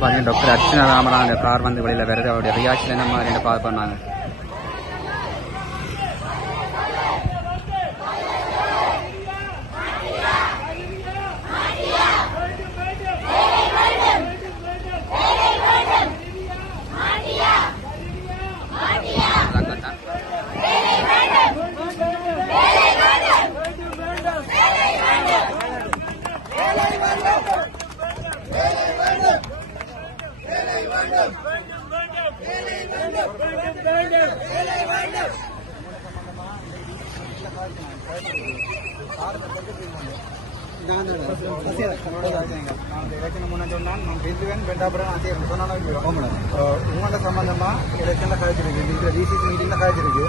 பார்த்தீங்கன்னா டாக்டர் அர்ச்சனா ராமரா அந்த கார் வந்து வெளியில் வருது. அவருடைய ரியாக்ஷன் என்ன மாதிரி பார்த்து பண்ணாங்க எலெக்ஷன் முன்னாடி சொன்னான் நான் வெல்லுவேன் வெண்டாபுரம் நான் செய்யறேன் சொன்னாலும் உங்களோட சம்பந்தமா எலெக்ஷன்ல கழிச்சிருக்கு டிசிசி மீட்டிங்ல கழிச்சிருக்கு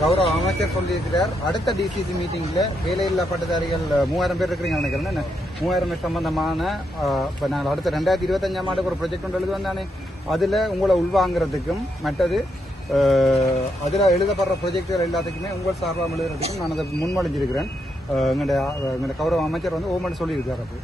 கௌரவ அமைச்சர் சொல்லியிருக்கிறார். அடுத்த டிசிசி மீட்டிங்கில் வேலையில்லா பட்டதாரிகள் மூவாயிரம் பேர் இருக்கிறீங்க நினைக்கிறேன். மூவாயிரம் பேர் சம்பந்தமான இப்போ நாங்கள் அடுத்த ரெண்டாயிரத்தி இருபத்தஞ்சாம் ஆண்டுக்கு ஒரு ப்ரொஜெக்ட் ஒன்று எழுது வந்தானே அதில் உங்களை உள்வாங்கிறதுக்கும் மற்றது அதில் எழுதப்படுற ப்ரொஜெக்டுகள் எல்லாத்துக்குமே உங்கள் சார்பாக எழுதுறதுக்கும் நான் அதை முன்மொழிஞ்சிருக்கிறேன். எங்களுடைய எங்களுடைய கௌரவ அமைச்சர் வந்து ஓமன் சொல்லியிருக்காரு அப்போ.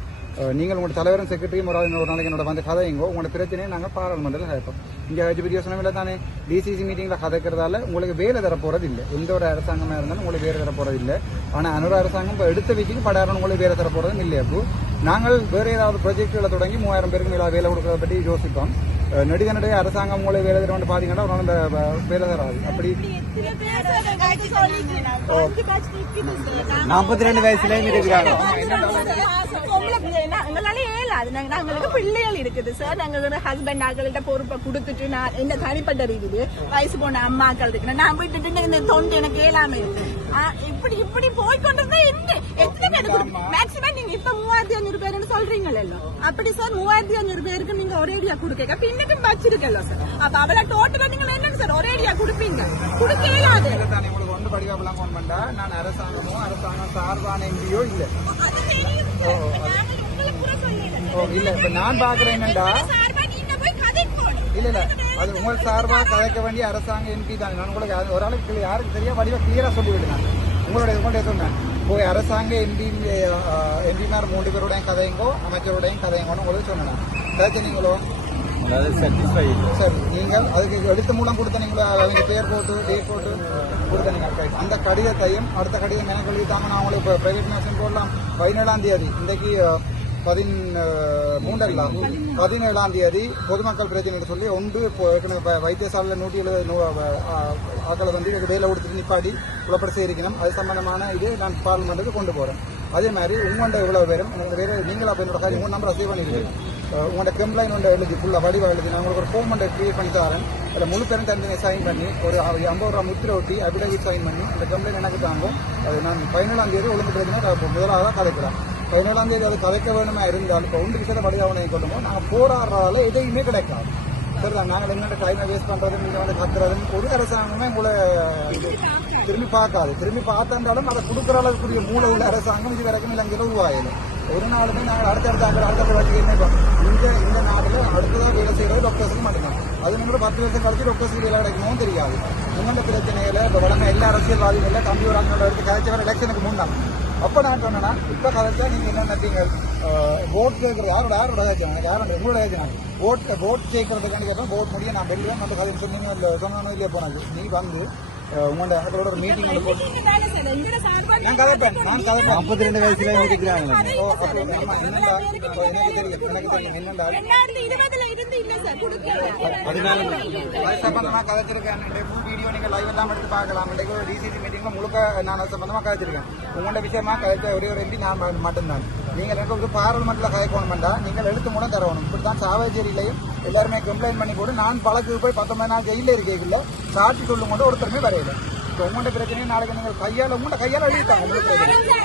நீங்கள் உங்களோட தலைவரும் செக்ரட்டரியும் ஒரு ஒரு நாளைக்கு என்னோட வந்து கதைங்கோ உங்களோட பிரச்சனையை நாங்கள் பாராளுமன்றத்தில் கேட்போம் இங்கே ஹெச்பி யோசனை தானே? டிசிசி மீட்டிங்கில் கதைக்கிறதால உங்களுக்கு வேலை தர போகிறது இல்லை எந்த ஒரு அரசாங்கமாக இருந்தாலும் உங்களுக்கு வேலை தர போகிறது இல்லை ஆனால் அனுர அரசாங்கம் இப்போ எடுத்த வீட்டுக்கு படாரம் உங்களுக்கு வேலை தர போகிறதும் இல்லை அப்போ நாங்கள் வேறு ஏதாவது ப்ரொஜெக்டுகளை தொடங்கி மூவாயிரம் பேருக்கு மேலே வேலை கொடுக்கறத பற்றி யோசிப்போம். அஹ் அரசாங்கம் மூலம் வேலை தர வந்து பார்த்தீங்கன்னா உடனே இந்த வேலை தராது. அப்படி நாற்பத்தி ரெண்டு வயசுலயும் இருக்கிறாங்க. எங்களுக்கு பிள்ளைகள் இருக்குது சார் நாங்க ஹஸ்பண்ட் ஆக்கள்கிட்ட பொறுப்பை கொடுத்துட்டு நான் என்ன தனிப்பட்ட இருக்குது வயசு போன அம்மாக்கள் இருக்கு நான் போயிட்டு இந்த தொண்டு எனக்கு ஏழாம இருக்கு ஆ, இப்படி இப்படி போய் என்ன எத்தனை பேருக்கு மேக்சிமம் நீங்க இப்ப மூவாயிரத்தி அஞ்சூறு மூவாயிரத்தி அஞ்சூறு பேருக்கு நீங்க ஒரேடியா கொடுக்க பின்னுக்கும் வச்சிருக்கல சார் அப்ப அவளை டோட்டலா நீங்க என்னன்னு சார் ஒரேடியா கொடுப்பீங்க கொடுக்க இயலாது தான் உங்களுக்கு ஒன்று படிவாப்பெல்லாம் ஃபோன் பண்ணா நான் அரசாங்கமோ அரசாங்கம் சார்பான எங்கேயோ இல்லை தெரியும். ஓ இல்லை இப்போ நான் பார்க்குறேன் என்னண்டா சார்பா இல்ல இல்ல அது உங்கள் சார்பாக கலைக்க வேண்டிய அரசாங்க எம்பி தான் நான் உங்களுக்கு ஒரு ஆளுக்கு யாருக்கு தெரியா வடிவா கிளியரா சொல்லிவிடு நான் உங்களுடைய உங்களுடைய சொன்னேன் போய் அரசாங்க எம்பி எம்பிமார் மூன்று பேருடையும் கதையுங்கோ அமைச்சருடையும் கதையுங்கோன்னு உங்களுக்கு சொன்னேன் கதைச்சீங்களோ சரி நீங்கள் அதுக்கு எழுத்து மூலம் கொடுத்த நீங்கள் அவங்க பேர் போட்டு டேட் போட்டு கொடுத்த நீங்கள் அந்த கடிதத்தையும் அடுத்த கடிதம் எனக்கு எழுதிட்டாங்க நான் உங்களுக்கு இப்போ பிரைவேட் நேஷன் போடலாம் பதினேழாம் தேதி இன்றைக்கு பதின் மூன்றல்ல பதினேழாம் தேதி பொதுமக்கள் பிரச்சனை சொல்லி ஒன்று இப்போ ஏற்கனவே வைத்தியசாலையில் நூற்றி எழுபது ஆட்களை வந்து வேலை கொடுத்துட்டு நிப்பாடி குழப்படி செய்திருக்கணும் அது சம்பந்தமான இது நான் பார்லிமெண்ட்டுக்கு கொண்டு போகிறேன் அதே மாதிரி உங்கள்கிட்ட இவ்வளவு பேரும் எனக்கு வேறு நீங்களும் அப்போ என்னோட காரியம் உங்கள் நம்பரை சேவ் பண்ணிருக்கேன் உங்களோட கம்ப்ளைண்ட் ஒன்று எழுதி ஃபுல்லாக வடிவம் எழுதி நான் உங்களுக்கு ஒரு ஃபோம் ஒன்றை கிரியேட் பண்ணி தரேன். அதில் முழு பேரும் தனித்தனி சைன் பண்ணி ஒரு ஐம்பது ரூபா முத்திரை ஒட்டி அபிடவிட் சைன் பண்ணி அந்த கம்ப்ளைண்ட் எனக்கு தாங்க அது நான் பதினேழாம் தேதி ஒழுங்கு பிரச்சனை முதலாக கதைக்கிறேன் பதினேழாம் தேதி அது கதைக்க வேணுமா இருந்தால் இப்போ ஒன்று விஷயத்தை வடிவாவனை கொள்ளுமோ நாங்கள் போராடுறதால எதையுமே கிடைக்காது. சரிதான் நாங்கள் என்னென்ன டைமை வேஸ்ட் பண்ணுறது நீங்கள் வந்து கத்துறதுன்னு ஒரு அரசாங்கமே உங்களை இது திரும்பி பார்க்காது. திரும்பி பார்த்தாண்டாலும் அதை கொடுக்குற அளவுக்குரிய மூளை உள்ள அரசாங்கம் இது வரைக்கும் இலங்கையில் உருவாயிடும் ஒரு நாளுமே நாங்கள் அடுத்தடுத்த ஆண்டு அடுத்த வச்சு என்ன இந்த இந்த நாட்டில் அடுத்ததாக வேலை செய்கிறது டாக்டர்ஸுக்கு மட்டும்தான். அது நம்ம பத்து வருஷம் கழிச்சு டாக்டர்ஸுக்கு வேலை கிடைக்குமோ தெரியாது. உங்களோட பிரச்சனைகளை இப்போ வளமை எல்லா அரசியல்வாதிகளில் தம்பி ஒரு அண்ணோட எடுத்து கதைச்சவர் எலெக்ஷனுக்கு முன்னாள். அப்போ நான் சொன்னேன்னா இப்போ கதைச்சா நீங்கள் என்ன நினைப்பீங்க? ஓட் கேட்குறது யாரோட யாரோட கேட்கணும் எனக்கு யாரோட உங்களோட கேட்கணும் ஓட் ஓட் கேட்கறதுக்காண்டி கேட்டோம் ஓட் முடிய நான் வெல்லுவேன் வந்து கதை சொன்னீங்க இல்லை சொன்னானோ இல்லையா போனது நீ வந்து உங்களோட அதோட ஒரு மீட்டிங் நான் கதைப்பேன். நான் கதைப்பேன். ரெண்டு இருக்கிறாங்க ஓ எனக்கு தெரியும் எனக்கு தெரியும் கதைச்சிருக்கேன். வீடியோ நீங்கள் லைவ் எல்லாம் எடுத்து பார்க்கலாம். இன்றைக்கு ஒரு டிசிசி மீட்டிங்கில் முழுக்க நான் அது சம்பந்தமா கதைச்சிருக்கேன். உங்களோட விஷயமா கதைச்ச ஒரே ஒரு எம்பி நான் மட்டும்தான். நீங்கள் எனக்கு ஒரு பார்லிமெண்ட்ல கதைக்கணும் வேண்டாம் நீங்கள் எழுத்து மூலம் தரணும். இப்படி தான் சாவேச்சேரியிலையும் எல்லாருமே கம்ப்ளைண்ட் பண்ணி கூட நான் பழக்கு போய் பத்தொன்பது நாள் ஜெயிலில் இருக்கேக்குள்ள சாட்சி சொல்லும் கொண்டு ஒருத்தருமே வரையில. இப்போ உங்களோட பிரச்சனையும் நாளைக்கு நீங்கள் கையால் உங்களோட கையால் எழுதிட்டாங்க. உங்களுக்கு